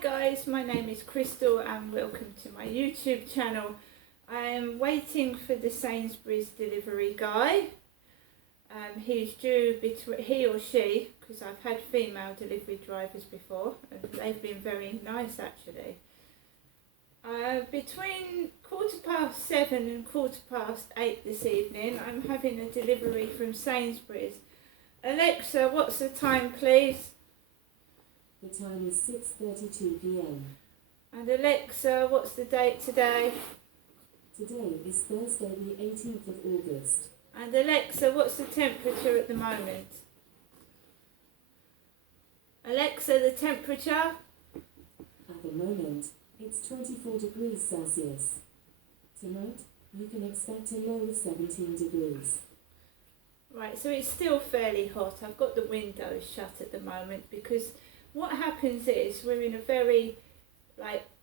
guys, my name is Crystal and welcome to my YouTube channel. I am waiting for the Sainsbury's delivery guy. He's due between he or she, because I've had female delivery drivers before and they've been very nice actually. Between 7:15 and 8:15 this evening, I'm having a delivery from Sainsbury's. Alexa, what's the time please? The time is 6:32 p.m. And Alexa, what's the date today? Today is Thursday the 18th of August. And Alexa, what's the temperature at the moment? Alexa, the temperature? At the moment, it's 24 degrees Celsius. Tonight, you can expect a low of 17 degrees. Right, so it's still fairly hot. I've got the windows shut at the moment because what happens is we're in a very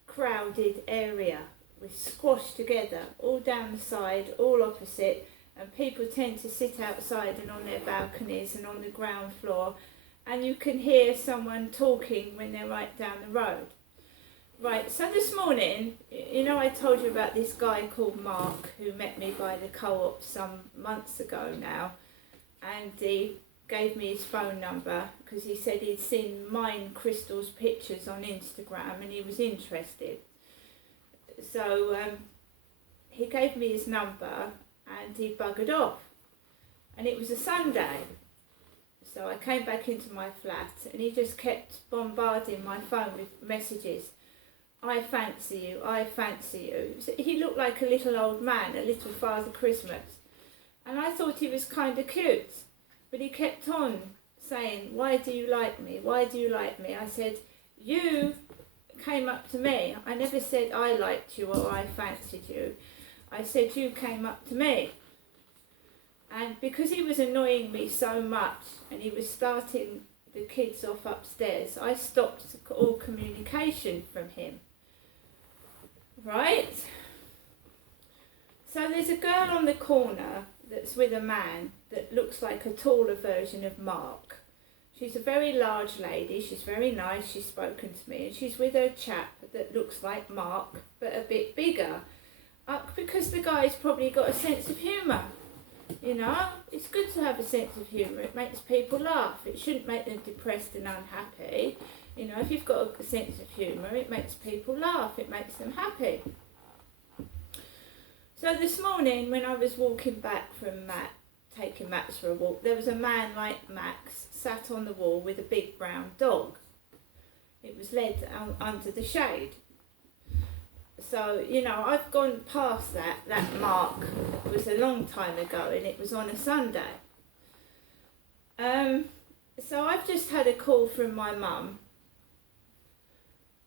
crowded area. We're squashed together, all down the side, all opposite, and people tend to sit outside and on their balconies and on the ground floor, and you can hear someone talking when they're right down the road. Right, so this morning, I told you about this guy called Mark who met me by the co-op some months ago now, and he gave me his phone number because he said he'd seen mine, Crystal's pictures on Instagram and he was interested. So he gave me his number and he buggered off. And it was a Sunday. So I came back into my flat and he just kept bombarding my phone with messages. I fancy you, I fancy you. He looked like a little old man, a little Father Christmas. And I thought he was kind of cute. But he kept on saying, why do you like me? Why do you like me? I said, you came up to me. I never said I liked you or I fancied you. I said you came up to me. And because he was annoying me so much and he was starting the kids off upstairs, I stopped all communication from him. Right? So there's a girl on the corner that's with a man that looks like a taller version of Mark. She's a very large lady, she's very nice, she's spoken to me, and she's with a chap that looks like Mark but a bit bigger. Because the guy's probably got a sense of humour. It's good to have a sense of humour, it makes people laugh, it shouldn't make them depressed and unhappy. If you've got a sense of humour, it makes people laugh, it makes them happy. So this morning when I was walking back from taking Max for a walk, there was a man like Max sat on the wall with a big brown dog. It was led under the shade. So, I've gone past that mark. It was a long time ago and it was on a Sunday. So I've just had a call from my mum.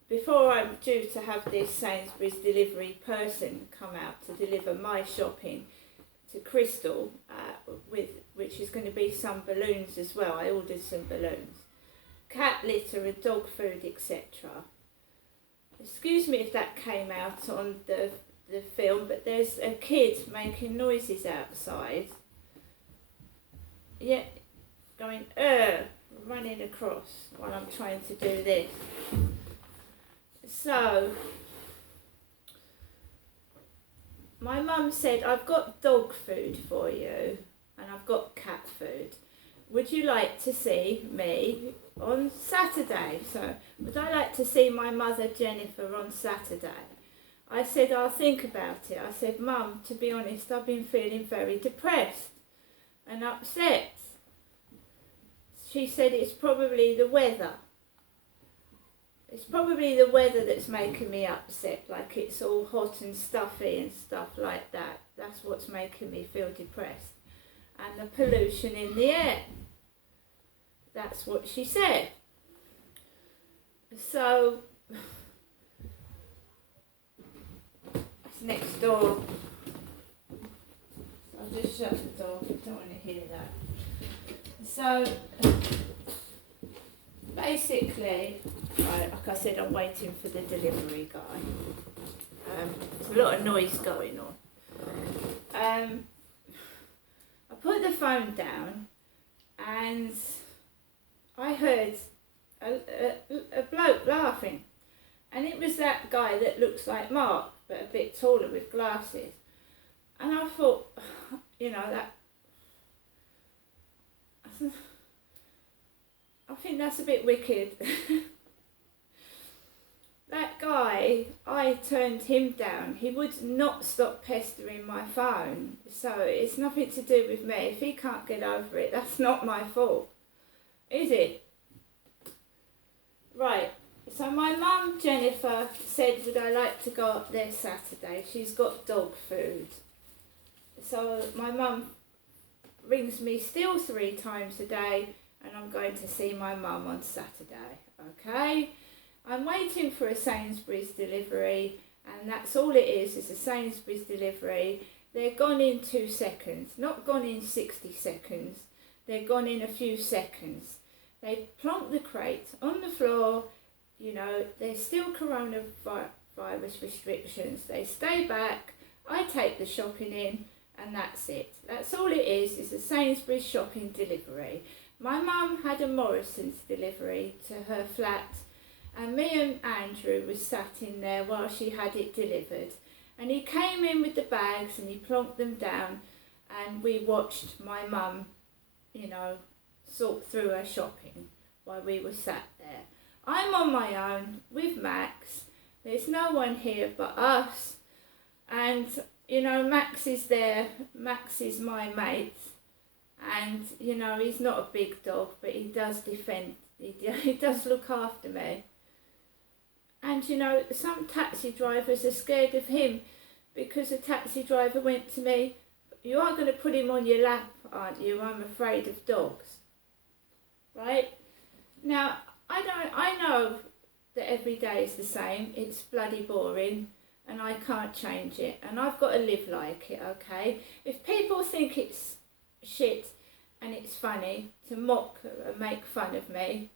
Before I'm due to have this Sainsbury's delivery person come out to deliver my shopping to Crystal, which is going to be some balloons as well. I ordered some balloons. Cat litter and dog food, etc. Excuse me if that came out on the film, but there's a kid making noises outside. Yeah, going, running across while I'm trying to do this. So, my mum said, I've got dog food for you and I've got cat food. Would you like to see me on Saturday? So, would I like to see my mother Jennifer on Saturday? I said, I'll think about it. I said, Mum, to be honest, I've been feeling very depressed and upset. She said, it's probably the weather. It's probably the weather that's making me upset, like it's all hot and stuffy and stuff like that. That's what's making me feel depressed. And the pollution in the air. That's what she said. So, that's next door. I'll just shut the door, I don't want to hear that. So, basically, like I said, I'm waiting for the delivery guy. There's a lot of noise going on. I put the phone down and I heard a bloke laughing. And it was that guy that looks like Mark, but a bit taller with glasses. And I thought, you know, that, I think that's a bit wicked. That guy, I turned him down. He would not stop pestering my phone. So it's nothing to do with me. If he can't get over it, that's not my fault. Is it? Right. So my mum, Jennifer, said, would I like to go up there Saturday? She's got dog food. So my mum rings me still 3 times a day, and I'm going to see my mum on Saturday. Okay? I'm waiting for a Sainsbury's delivery, and that's all it is a Sainsbury's delivery. They're gone in 2 seconds, not gone in 60 seconds. They're gone in a few seconds. They plonk the crate on the floor. You know, there's still coronavirus restrictions. They stay back. I take the shopping in, and that's it. That's all it is a Sainsbury's shopping delivery. My mum had a Morrison's delivery to her flat, and me and Andrew was sat in there while she had it delivered. And he came in with the bags and he plonked them down, and we watched my mum, you know, sort through her shopping while we were sat there. I'm on my own with Max. There's no one here but us. And, you know, Max is there. Max is my mate. And, you know, he's not a big dog, but he does defend. He does look after me. And, you know, some taxi drivers are scared of him, because a taxi driver went to me, you are going to put him on your lap, aren't you? I'm afraid of dogs. Right? Now, I know that every day is the same. It's bloody boring, and I can't change it, and I've got to live like it, okay? If people think it's shit and it's funny to mock and make fun of me,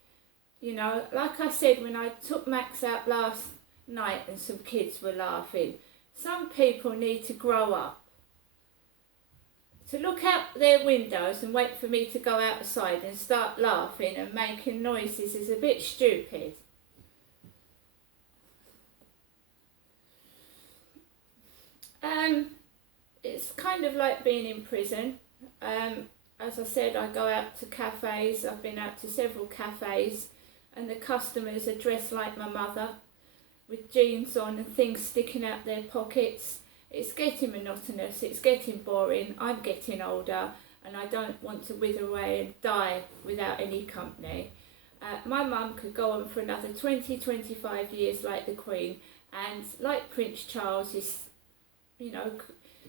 you know, like I said when I took Max out last night and some kids were laughing, some people need to grow up. To look out their windows and wait for me to go outside and start laughing and making noises is a bit stupid. It's kind of like being in prison. As I said, I go out to cafes. I've been out to several cafes, and the customers are dressed like my mother, with jeans on and things sticking out their pockets. It's getting monotonous, it's getting boring. I'm getting older, and I don't want to wither away and die without any company. My mum could go on for another 20-25 years like the Queen, and like Prince Charles is, you know,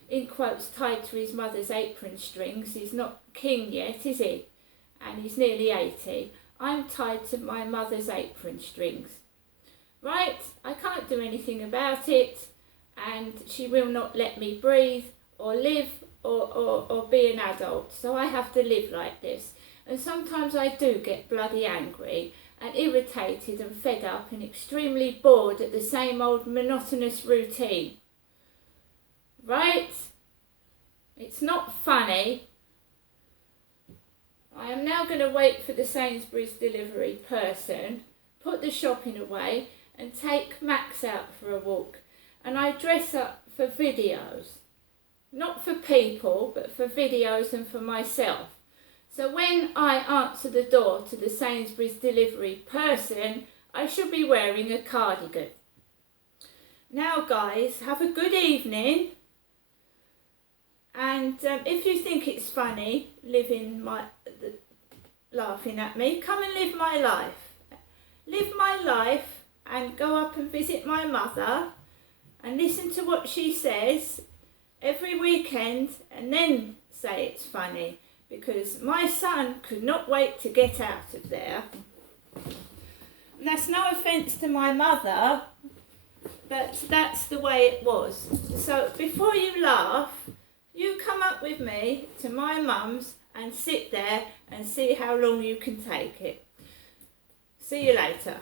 in quotes, tied to his mother's apron strings. He's not king yet, is he? And he's nearly 80. I'm tied to my mother's apron strings. Right? I can't do anything about it, and she will not let me breathe or live or be an adult. So I have to live like this. And sometimes I do get bloody angry and irritated and fed up and extremely bored at the same old monotonous routine. Right? It's not funny. I am now going to wait for the Sainsbury's delivery person, put the shopping away, and take Max out for a walk. And I dress up for videos. Not for people, but for videos and for myself. So when I answer the door to the Sainsbury's delivery person, I should be wearing a cardigan. Now guys, have a good evening. And if you think it's funny laughing at me, come and live my life. Live my life and go up and visit my mother and listen to what she says every weekend, and then say it's funny, because my son could not wait to get out of there. And that's no offence to my mother, but that's the way it was. So before you laugh, you come up with me to my mum's and sit there and see how long you can take it. See you later.